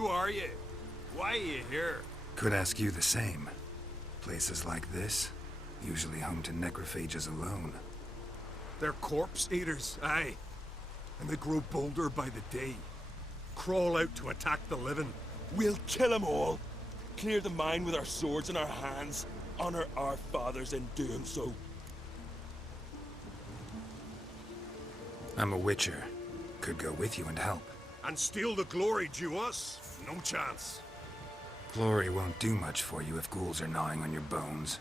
Who are you? Why are you here? Could ask you the same. Places like this, usually home to necrophages alone. They're corpse eaters, aye. And they grow bolder by the day. Crawl out to attack the living. We'll kill them all. Clear the mine with our swords in our hands. Honor our fathers in doing so. I'm a witcher. Could go with you and help. And steal the glory due us? No chance. Glory won't do much for you if ghouls are gnawing on your bones.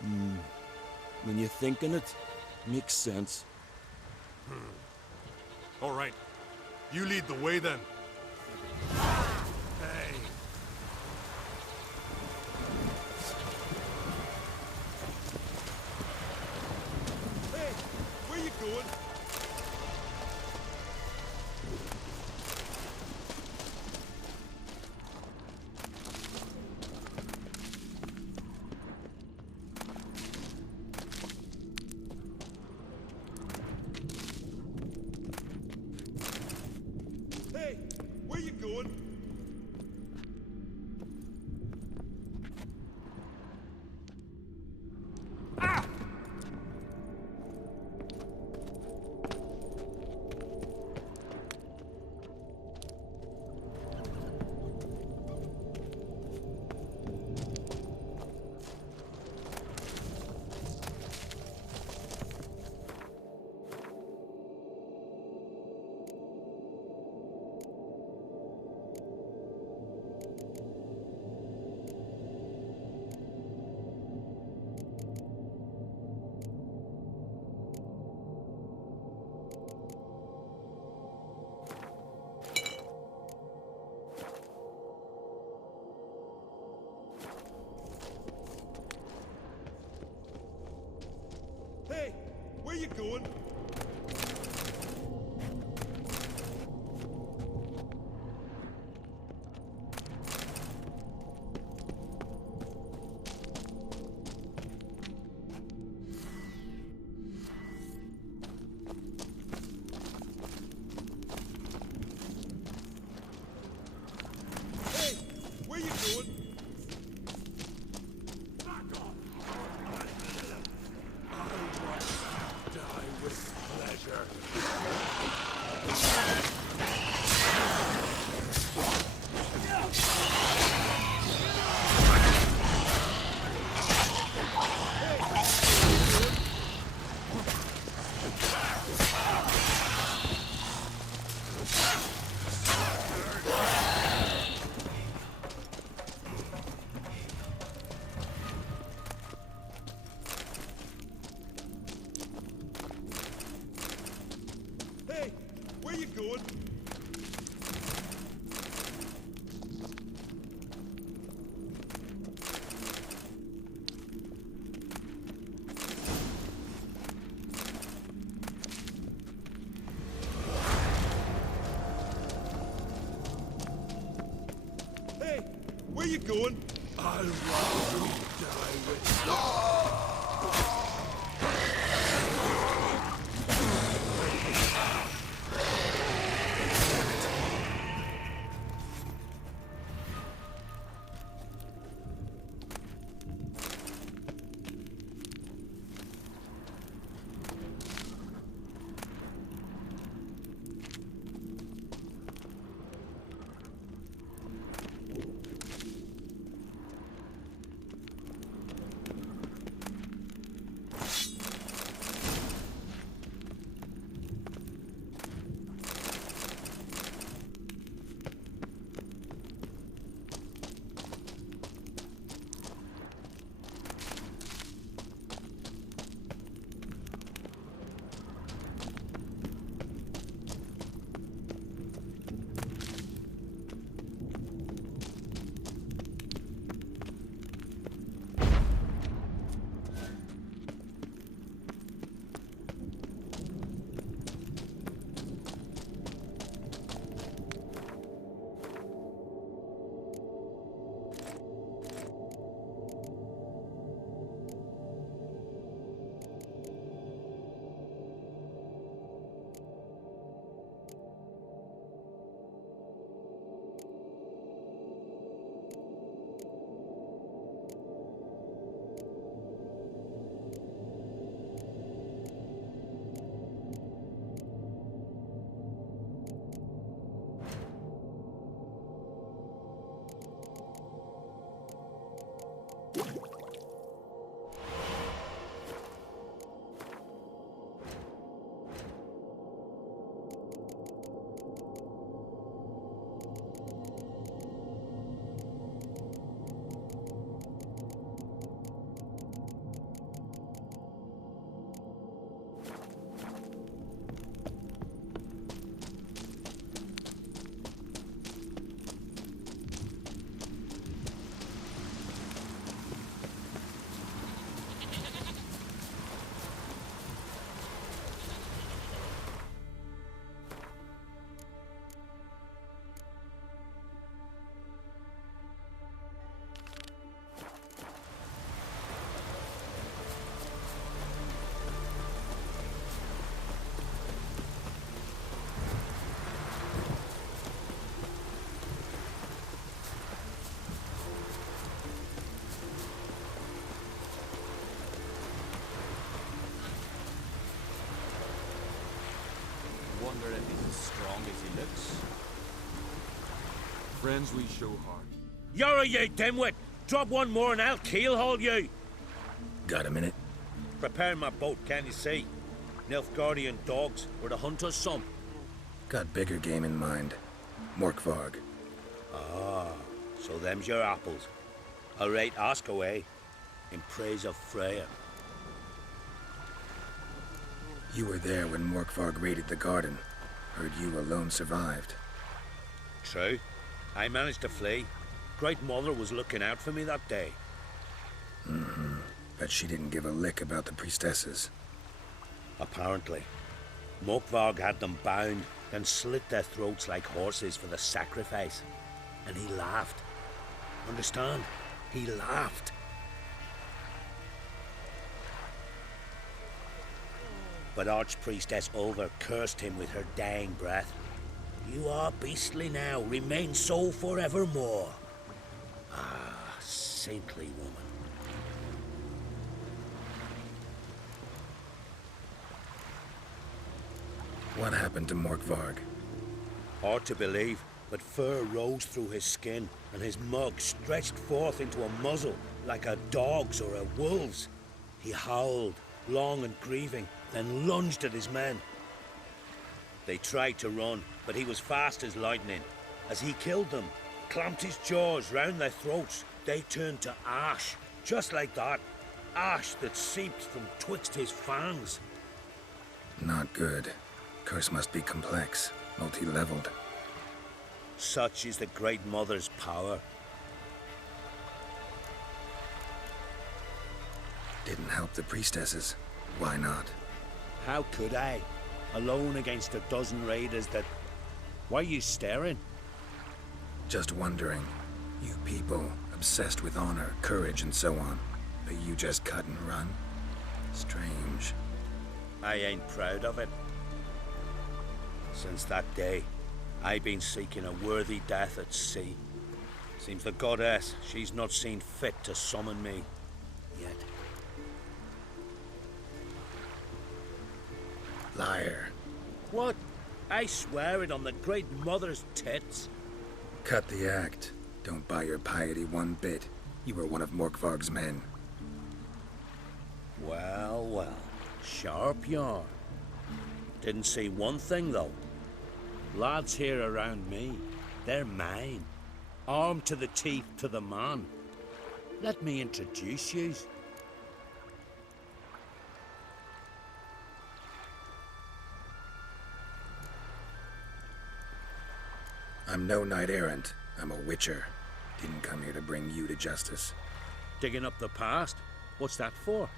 When you think on it, makes sense. All right. You lead the way then. Hey. Hey, where you going? Hey, where you going? Ah! Hey, where you going? Hey, where you going? Back off! Die with pleasure. Hey, where you going? Hey, where you going? I'll rather you die with Wonder if he's as strong as he looks. Friends we show heart. You're you dimwit! Drop one more and I'll keelhaul you! Got a minute? Prepare my boat, can you see? Nilfgaardian dogs were to hunt us some. Got bigger game in mind. Morkvarg. Ah, so them's your apples. All right, ask away. In praise of Freya. You were there when Morkvarg raided the garden. Heard you alone survived. True. I managed to flee. Great Mother was looking out for me that day. Mm-hmm. Bet she didn't give a lick about the priestesses. Apparently. Morkvarg had them bound, then slit their throats like horses for the sacrifice. And he laughed. Understand? He laughed. But Archpriestess Ulver cursed him with her dying breath. You are beastly now, remain so forevermore. Ah, saintly woman. What happened to Morkvarg? Hard to believe, but fur rose through his skin, and his mug stretched forth into a muzzle, like a dog's or a wolf's. He howled, long and grieving, then lunged at his men. They tried to run, but he was fast as lightning. As he killed them, clamped his jaws round their throats, they turned to ash, just like that. Ash that seeped from twixt his fangs. Not good. Curse must be complex, multi-leveled. Such is the Great Mother's power. Didn't help the priestesses. Why not? How could I? Alone against a dozen raiders that... Why are you staring? Just wondering. You people, obsessed with honor, courage, and so on. But you just cut and run? Strange. I ain't proud of it. Since that day, I've been seeking a worthy death at sea. Seems the goddess, she's not seen fit to summon me. Yet. Liar. What? I swear it on the Great Mother's tits. Cut the act. Don't buy your piety one bit. You were one of Morkvarg's men. Well, well. Sharp yarn. Didn't see one thing, though. Lads here around me, they're mine. Armed to the teeth to the man. Let me introduce yous. I'm no knight-errant. I'm a witcher. Didn't come here to bring you to justice. Digging up the past? What's that for?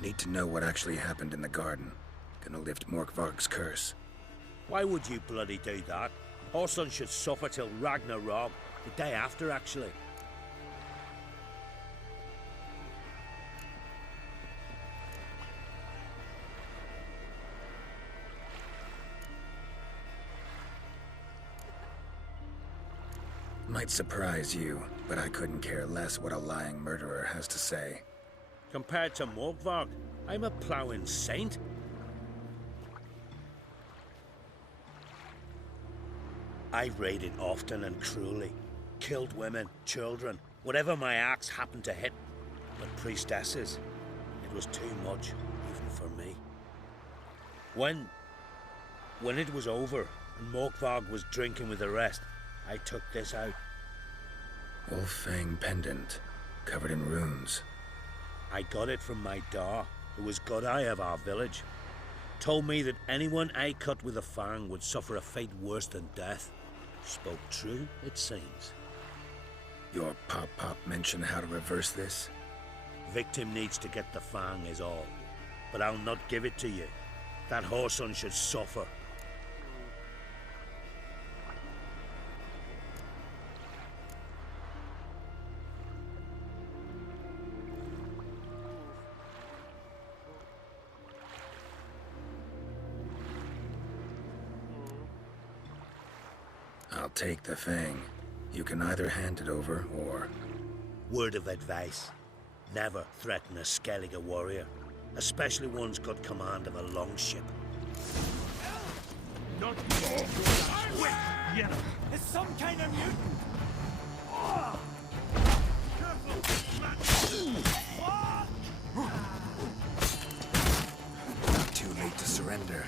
Need to know what actually happened in the garden. Gonna lift Morkvarg's curse. Why would you bloody do that? Our son should suffer till Ragnarok, the day after, actually. Might surprise you, but I couldn't care less what a lying murderer has to say. Compared to Morkvarg, I'm a ploughing saint. I've raided often and cruelly, killed women, children, Whatever my axe happened to hit, but priestesses, it was too much, even for me. When it was over and Morkvarg was drinking with the rest, I took this out. Wolf-fang pendant, covered in runes. I got it from my da, who was GOTY of our village. Told me that anyone I cut with a fang would suffer a fate worse than death. Spoke true, it seems. Your pop-pop mentioned how to reverse this? Victim needs to get the fang is all. But I'll not give it to you. That whoreson should suffer. I'll take the fang. You can either hand it over, or... Word of advice. Never threaten a Skellige warrior. Especially one's got command of a longship. Not quick, yeah. It's some kind of mutant! Not too late to surrender.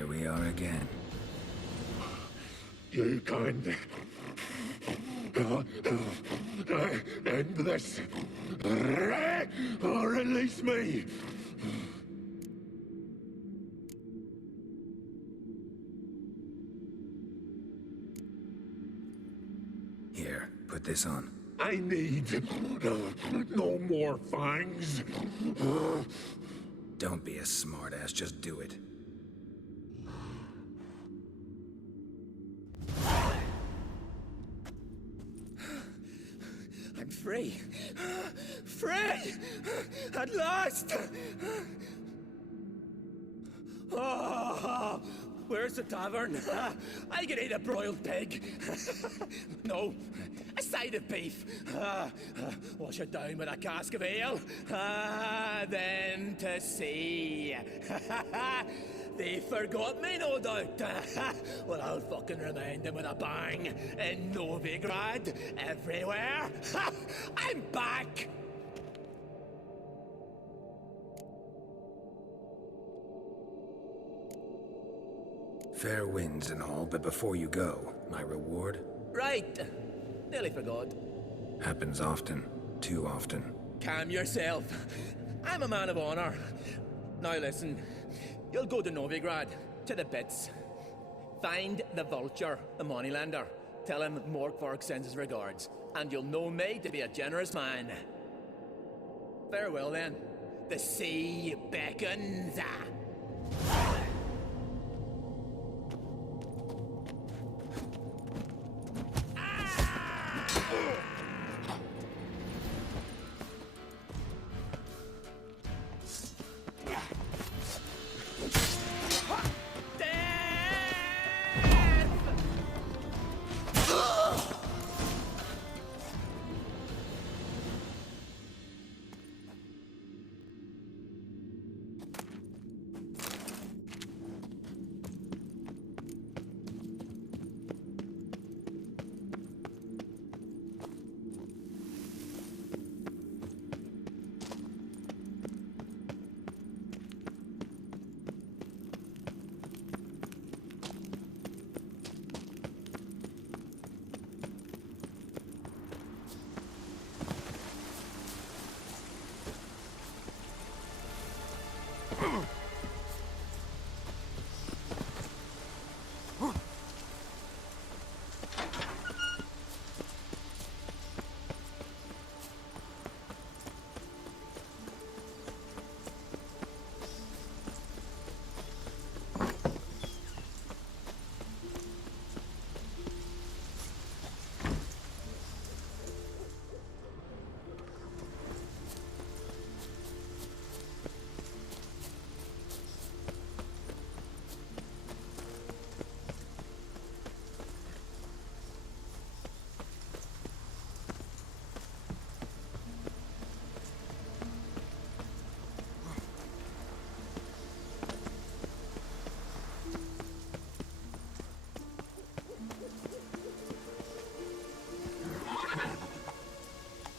Here we are again. You can't end this. Or release me. Here, put this on. I need no more fangs. Don't be a smartass, just do it. I'm free. Free! At last! Oh, where's the tavern? I can eat a broiled pig. No, a side of beef. Wash it down with a cask of ale. Then to sea. They forgot me, no doubt. Well, I'll fucking remind them with a bang. In Novigrad, everywhere. I'm back! Fair winds and all, but before you go, my reward? Right. Nearly forgot. Happens often. Too often. Calm yourself. I'm a man of honor. Now listen. You'll go to Novigrad, to the pits. Find the vulture, the moneylender. Tell him Morkvark sends his regards, and you'll know me to be a generous man. Farewell then. The sea beckons.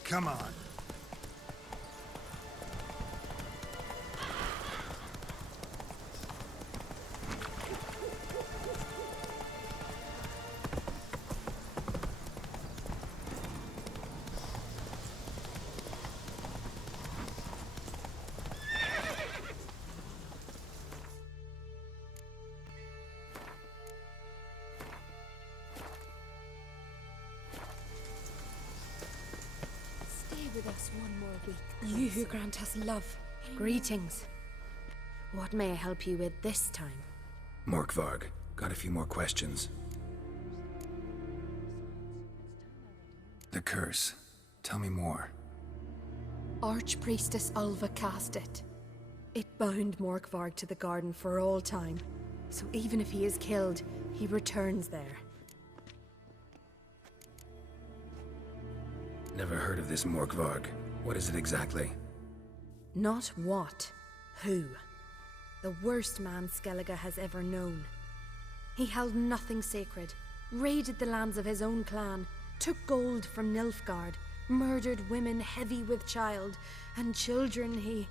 Come on. With us one more week. You who grant us love. Greetings. What may I help you with this time? Morkvarg, got a few more questions. The curse. Tell me more. Archpriestess Ulva cast it. It bound Morkvarg to the garden for all time. So even if he is killed, he returns there. Never heard of this Morkvarg. What is it exactly? Not what. Who. The worst man Skellige has ever known. He held nothing sacred, raided the lands of his own clan, took gold from Nilfgaard, murdered women heavy with child, and children he...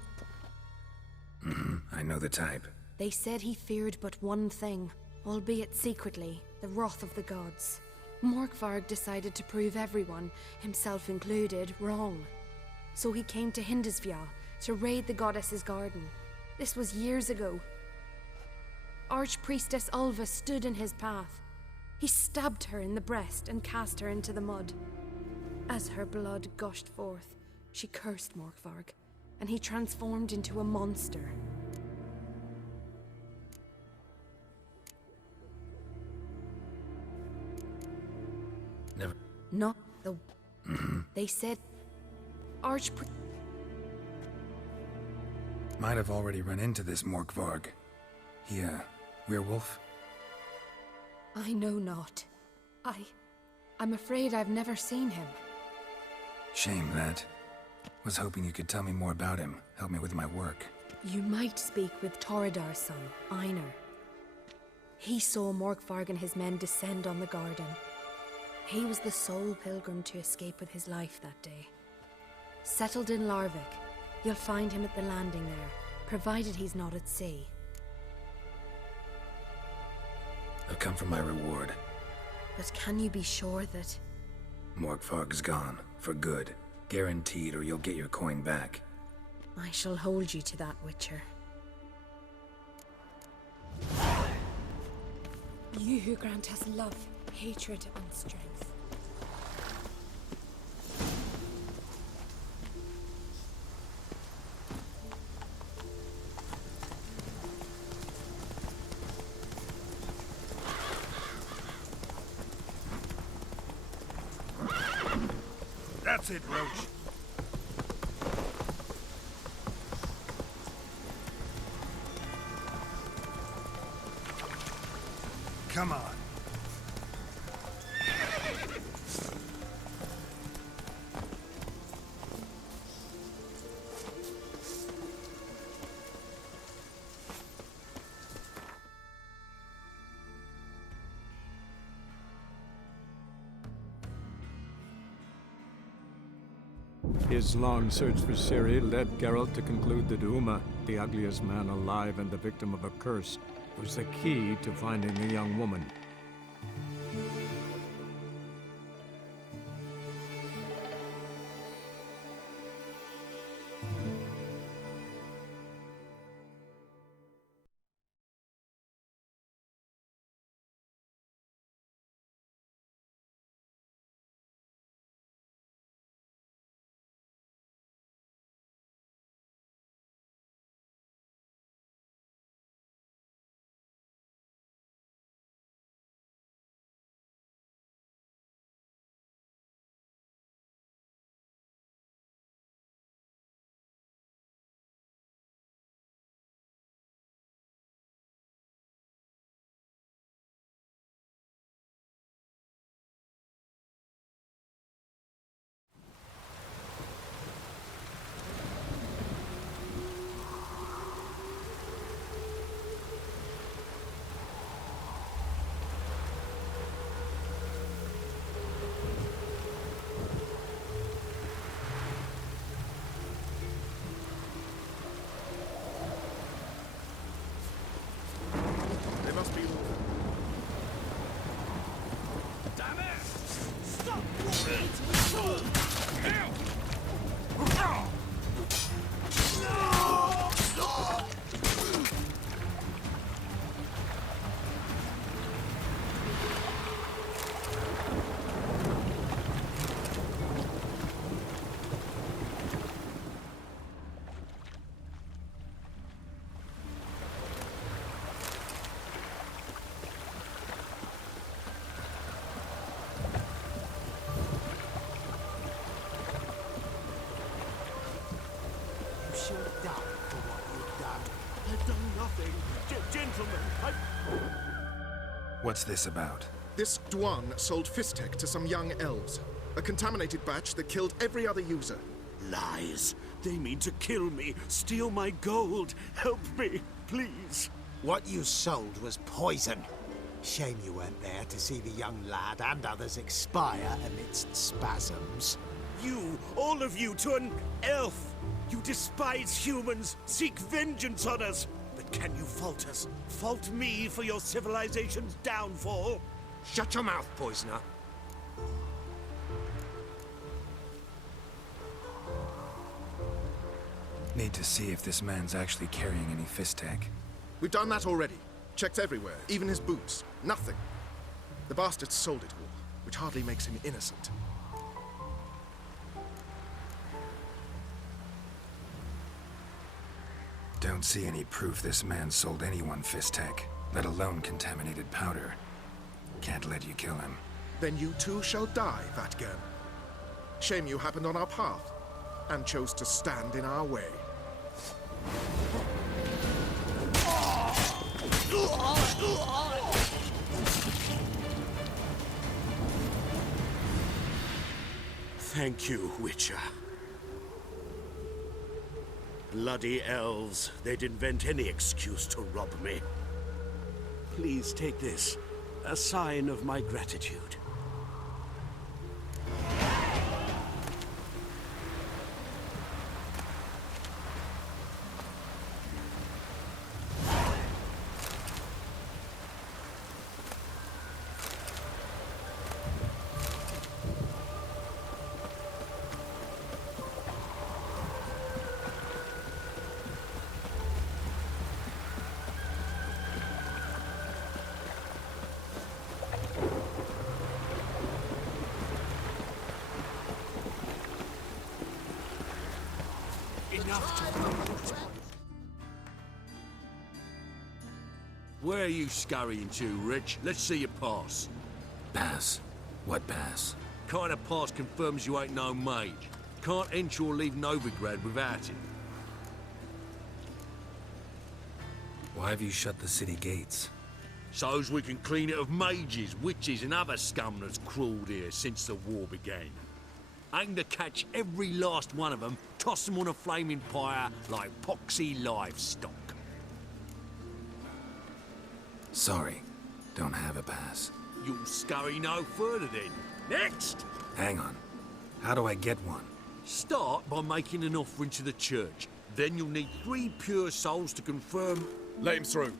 I know the type. They said he feared but one thing, albeit secretly, the wrath of the gods. Morkvarg decided to prove everyone, himself included, wrong. So he came to Hindisvia to raid the goddess's garden. This was years ago. Archpriestess Ulva stood in his path. He stabbed her in the breast and cast her into the mud. As her blood gushed forth, she cursed Morkvarg, and he transformed into a monster. Never. Not the... They said... Might have already run into this Morkvarg. He, werewolf? I know not. I'm afraid I've never seen him. Shame that. Was hoping you could tell me more about him, help me with my work. You might speak with Toradar's son, Einar. He saw Morkvarg and his men descend on the garden. He was the sole pilgrim to escape with his life that day. Settled in Larvik, you'll find him at the landing there, provided he's not at sea. I've come for my reward. But can you be sure that... Morkvarg's gone, for good. Guaranteed, or you'll get your coin back. I shall hold you to that, Witcher. You who grant us love, hatred, and strength. That's it, Roach. Come on. His long search for Ciri led Geralt to conclude that Uma, the ugliest man alive and the victim of a curse, was the key to finding the young woman. What's this about? This Dwan sold Fistek to some young elves. A contaminated batch that killed every other user. Lies. They mean to kill me, steal my gold. Help me, please. What you sold was poison. Shame you weren't there to see the young lad and others expire amidst spasms. You, all of you, to an elf. You despise humans, seek vengeance on us. The can you fault us? Fault me for your civilization's downfall? Shut your mouth, poisoner. Need to see if this man's actually carrying any fist tech. We've done that already. Checked everywhere, even his boots. Nothing. The bastard sold it all, which hardly makes him innocent. Don't see any proof this man sold anyone fist tech, let alone contaminated powder. Can't let you kill him. Then you too shall die, Vatgan. Shame you happened on our path, and chose to stand in our way. Thank you, Witcher. Bloody elves, they'd invent any excuse to rob me. Please take this, a sign of my gratitude. Where are you scurrying to, Rich? Let's see your pass. Pass? What pass? Kind of pass confirms you ain't no mage. Can't enter or leave Novigrad without it. Why have you shut the city gates? So's we can clean it of mages, witches and other scum that's crawled here since the war began. Aim to catch every last one of them, toss them on a flaming pyre like poxy livestock. Sorry, don't have a pass. You'll scurry no further then. Next! Hang on. How do I get one? Start by making an offering to the church. Then you'll need 3 pure souls to confirm... Let him through.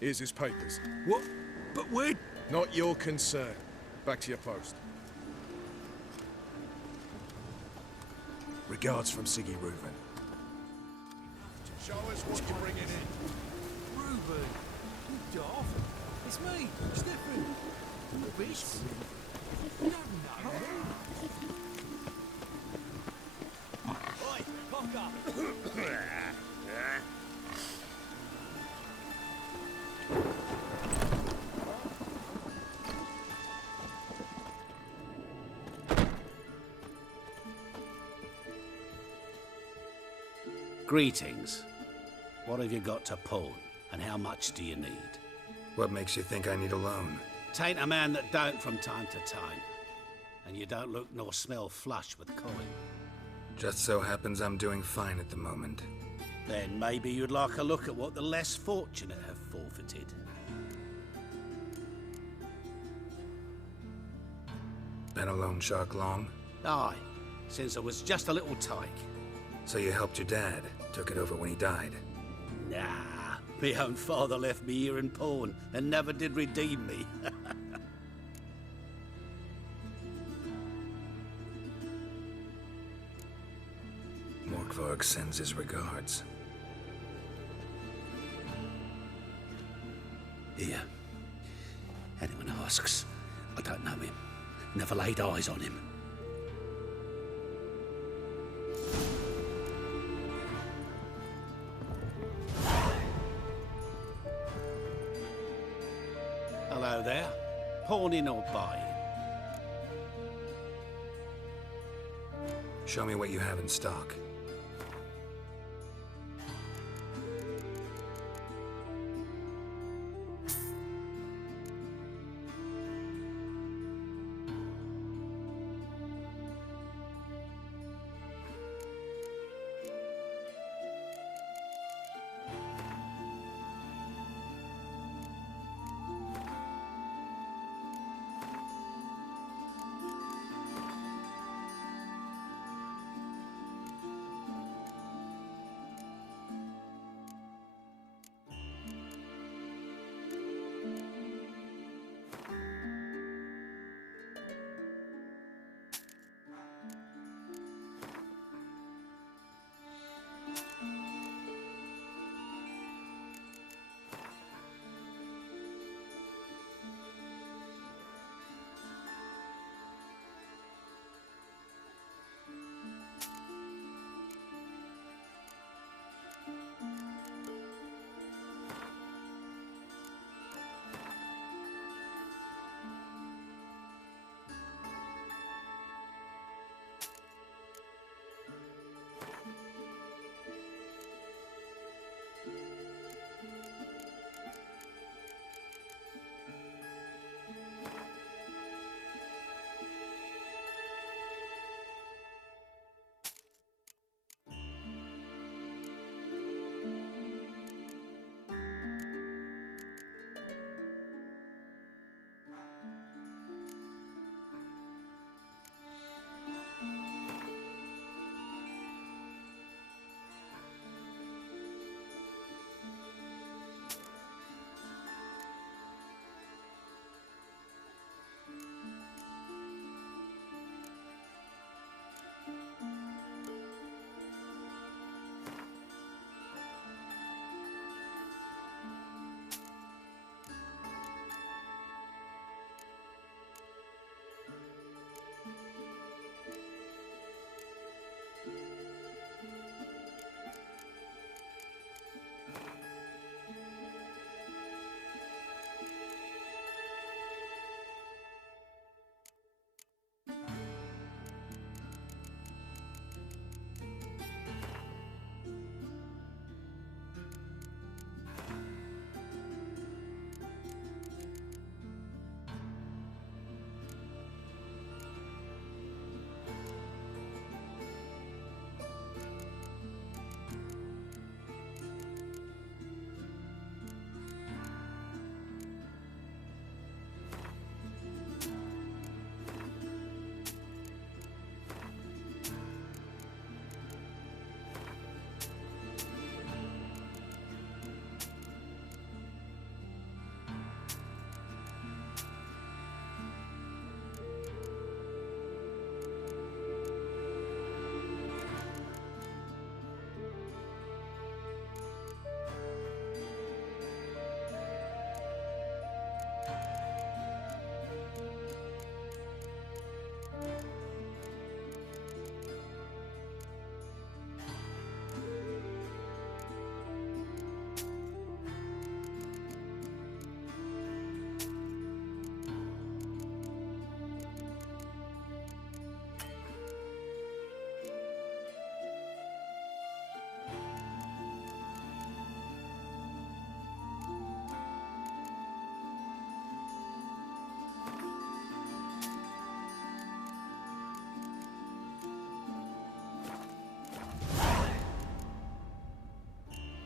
Here's his papers. What? But we're... Not your concern. Back to your post. Regards from Siggy Reuven. Show us what you're bringing in. Reuben, you daft. It's me, Stefan. The beast. You don't know me. Oi, cock up. Greetings. What have you got to pawn, and how much do you need? What makes you think I need a loan? Tain't a man that don't from time to time. And you don't look nor smell flush with coin. Just so happens I'm doing fine at the moment. Then maybe you'd like a look at what the less fortunate have forfeited. Been a loan shark long? Aye, since I was just a little tyke. So you helped your dad, took it over when he died? Nah, my own father left me here in pawn and never did redeem me. Morkvarg sends his regards. Here. Anyone asks, I don't know him. Never laid eyes on him. Hello there. Pawning or buying? Show me what you have in stock.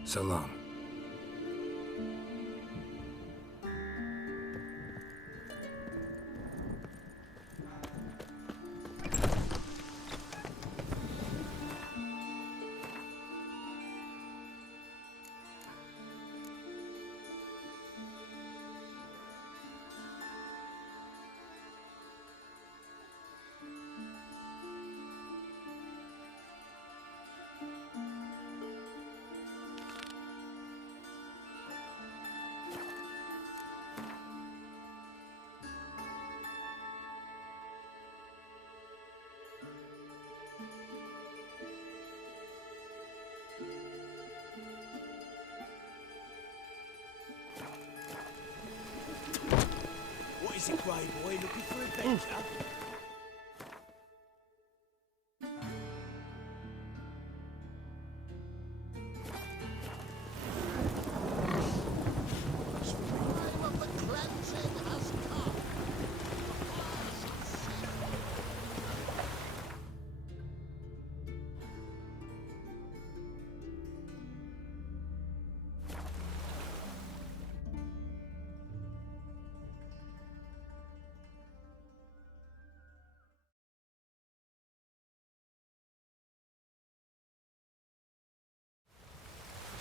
So long. What is it, grey boy? Looking for adventure?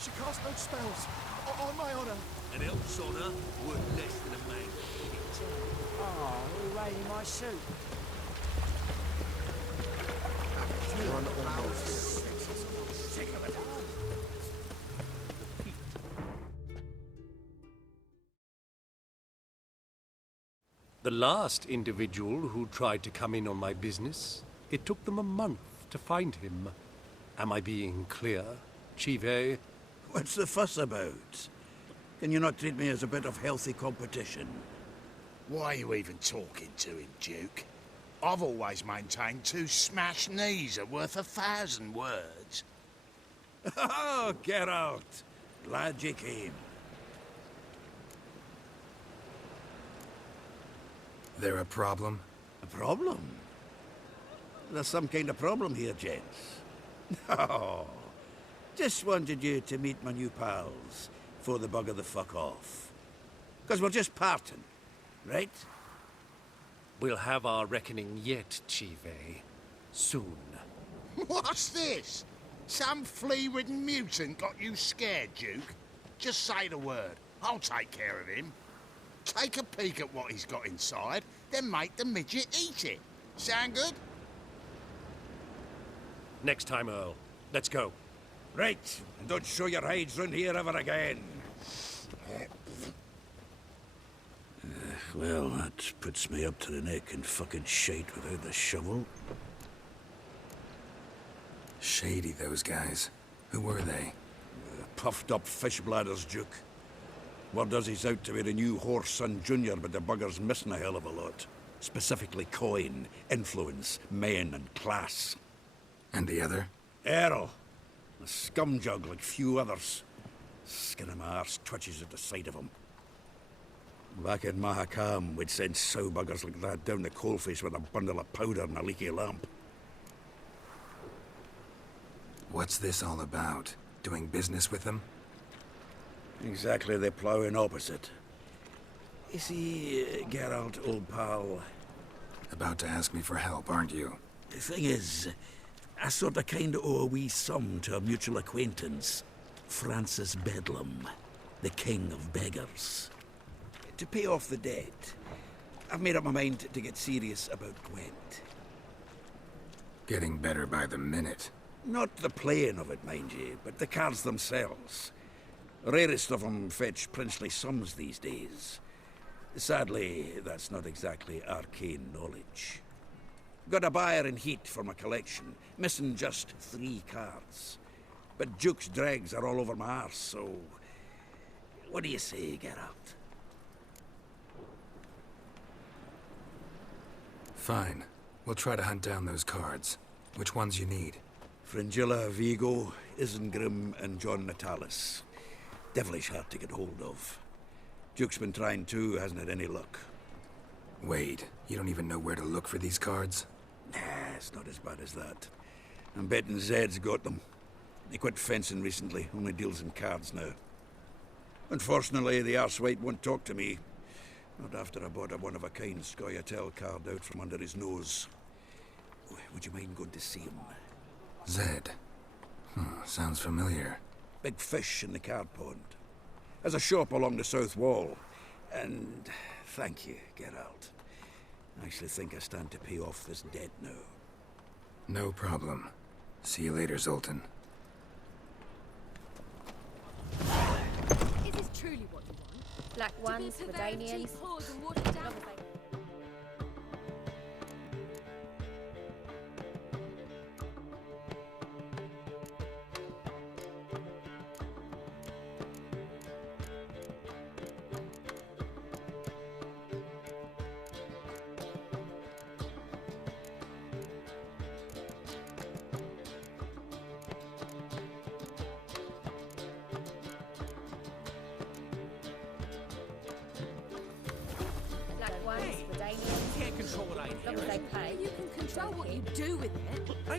She cast no spells. On my honor. An elf's honor worth less than a man's shit. Oh, who raided my suit? Run almost. Sick of it. The last individual who tried to come in on my business, it took them a month to find him. Am I being clear, Chive? What's the fuss about? Can you not treat me as a bit of healthy competition? Why are you even talking to him, Duke? I've always maintained 2 smashed knees are worth 1,000 words. Oh, Geralt! Glad you came. There a problem? A problem? There's some kind of problem here, gents. No. Just wanted you to meet my new pals before they bugger the fuck off. Because we're just parting, right? We'll have our reckoning yet, Chive. Soon. What's this? Some flea-ridden mutant got you scared, Duke? Just say the word. I'll take care of him. Take a peek at what he's got inside, then make the midget eat it. Sound good? Next time, Earl. Let's go. Right, and don't show your hides round here ever again. Well, that puts me up to the neck in fucking shite without the shovel. Shady, those guys. Who were they? Puffed up fish bladders, Duke. Word does he's out to be the new Whoreson Jr., but the bugger's missing a hell of a lot. Specifically coin, influence, men, and class. And the other? Errol. A scumjug like few others. Skin of my arse twitches at the sight of him. Back in Mahakam, we'd send sow buggers like that down the coalface with a bundle of powder and a leaky lamp. What's this all about? Doing business with them? Exactly the ploughing opposite. You see, Geralt, old pal... About to ask me for help, aren't you? The thing is, I sort of kind of owe a wee sum to a mutual acquaintance. Francis Bedlam, the king of beggars. To pay off the debt, I've made up my mind to get serious about Gwent. Getting better by the minute. Not the playing of it, mind you, but the cards themselves. Rarest of them fetch princely sums these days. Sadly, that's not exactly arcane knowledge. Got a buyer in heat for my collection, missing just 3 cards. But Duke's dregs are all over my arse, so... What do you say, Geralt? Fine. We'll try to hunt down those cards. Which ones you need? Fringilla, Vigo, Isengrim, and John Natalis. Devilish hard to get hold of. Duke's been trying too, hasn't had any luck. Wait, you don't even know where to look for these cards? Nah, it's not as bad as that. I'm betting Zed's got them. He quit fencing recently, only deals in cards now. Unfortunately, the arsewite won't talk to me. Not after I bought a one-of-a-kind Scoia'tael card out from under his nose. Would you mind going to see him? Zed. Sounds familiar. Big fish in the card pond. Has a shop along the south wall. And thank you, Geralt. I actually think I stand to pay off this debt now. No problem. See you later, Zoltan. Is this truly what you want? Black ones, Vidanians. You can control what you do with it. I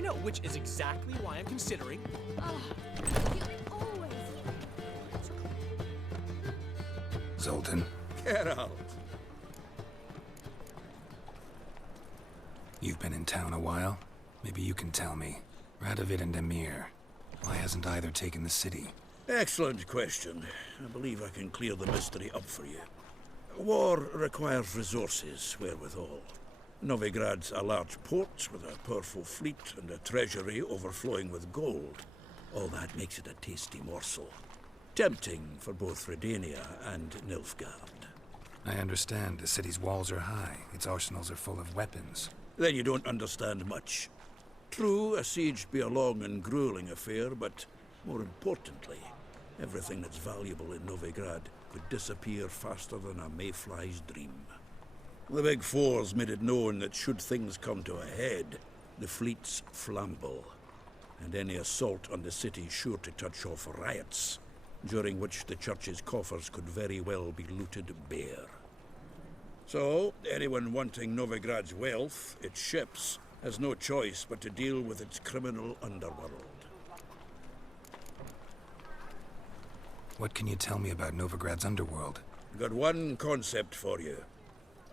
know, which is exactly why I'm considering. Oh, you always. Zoltan? Geralt! You've been in town a while? Maybe you can tell me. Radovid and Emir. Why hasn't either taken the city? Excellent question. I believe I can clear the mystery up for you. War requires resources, wherewithal. Novigrad's a large port with a powerful fleet and a treasury overflowing with gold. All that makes it a tasty morsel. Tempting for both Redania and Nilfgaard. I understand the city's walls are high. Its arsenals are full of weapons. Then you don't understand much. True, a siege be a long and grueling affair, but more importantly, everything that's valuable in Novigrad could disappear faster than a mayfly's dream. The Big Four's made it known that should things come to a head, the fleet's flammable, and any assault on the city's sure to touch off riots, during which the church's coffers could very well be looted bare. So, anyone wanting Novigrad's wealth, its ships, has no choice but to deal with its criminal underworld. What can you tell me about Novigrad's underworld? Got one concept for you.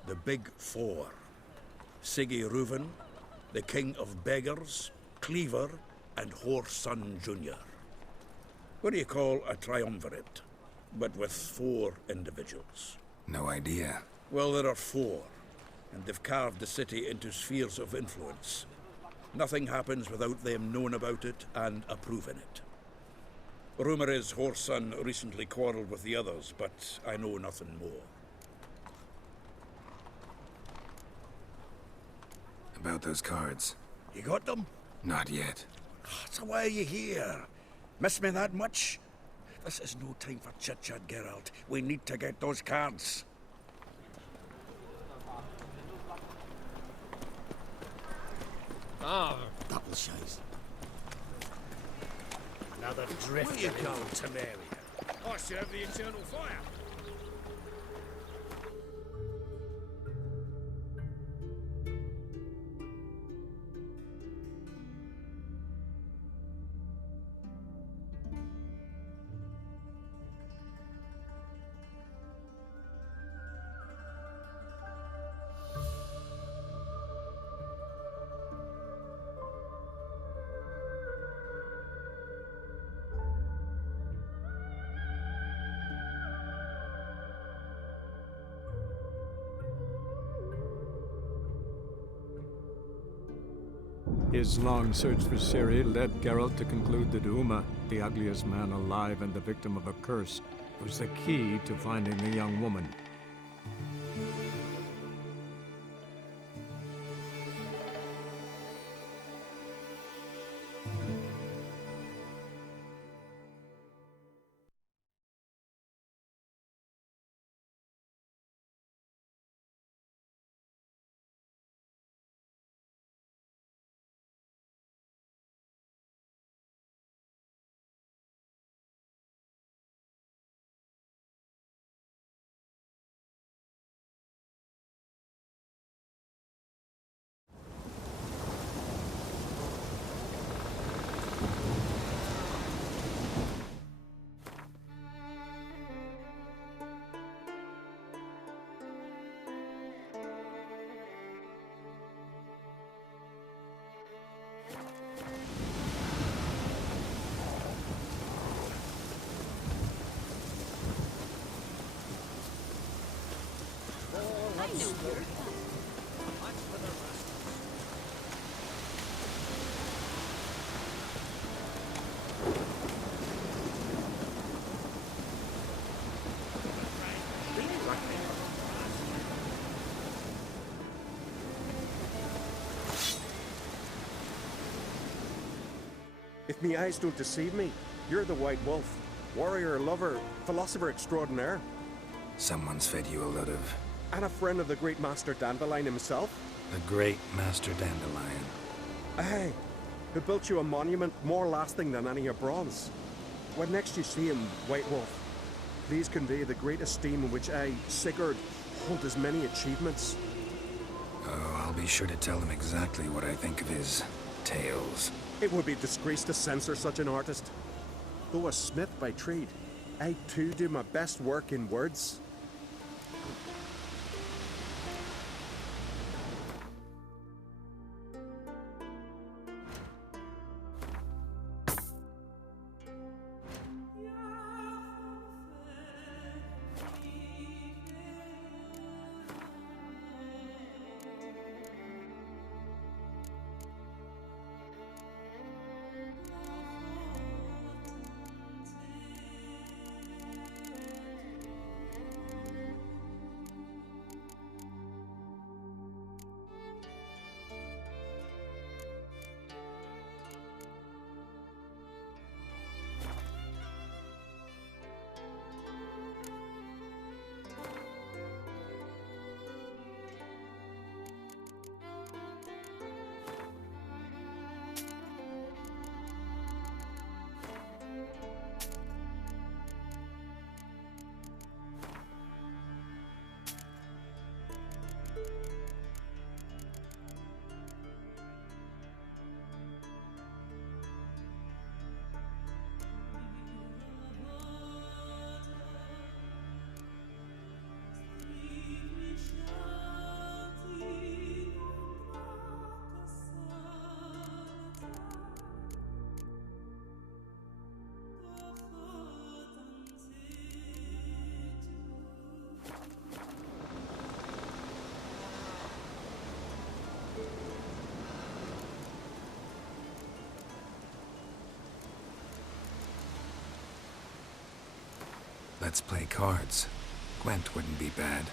The Big Four. Siggy Reuven, the King of Beggars, Cleaver, and Whoreson Jr. What do you call a triumvirate, but with 4 individuals? No idea. Well, there are 4, and they've carved the city into spheres of influence. Nothing happens without them knowing about it and approving it. Rumor is Whoreson recently quarreled with the others, but I know nothing more. About those cards. You got them? Not yet. So why are you here? Miss me that much? This is no time for chit-chat, Geralt. We need to get those cards. Ah, Double shows. another drift. Where you going, Temeria? I serve the internal fire. His long search for Ciri led Geralt to conclude that Uma, the ugliest man alive and the victim of a curse, was the key to finding the young woman. Me eyes don't deceive me. You're the White Wolf. Warrior, lover, philosopher extraordinaire. Someone's fed you a lot of... And a friend of the great Master Dandelion himself. The great Master Dandelion. Aye, who built you a monument more lasting than any of bronze. When next you see him, White Wolf, please convey the great esteem in which I, Sigurd, hold his many achievements. Oh, I'll be sure to tell him exactly what I think of his tales. It would be disgrace to censor such an artist. Though a smith by trade, I too do my best work in words. Let's play cards. Gwent wouldn't be bad.